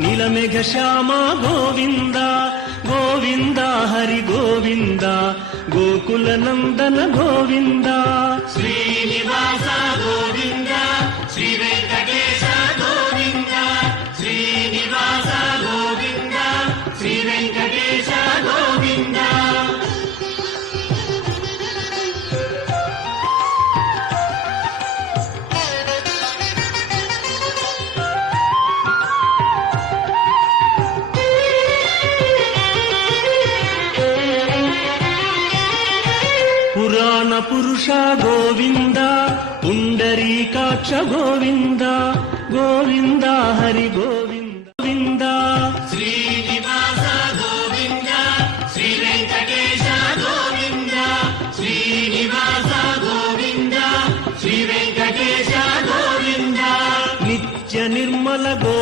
నీలమేఘ శ్యామ గోవింద గోవింద హరి గోవింద గోకుల నందన గోవింద శ్రీనివాస గోవింద శ్రీ వెంకటేశ గోవింద శ్రీనివాస గోవింద శ్రీ వెంకటేశ గోవింద పురాణ పురుష గోవింద పుండరీకాక్ష గోవింద గోవింద హరి గోవింద గోవింద శ్రీనివాస గోవింద శ్రీ వెంకటేశ గోవింద శ్రీనివాస గోవింద శ్రీ వెంకటేశ గోవింద నిత్య నిర్మల గో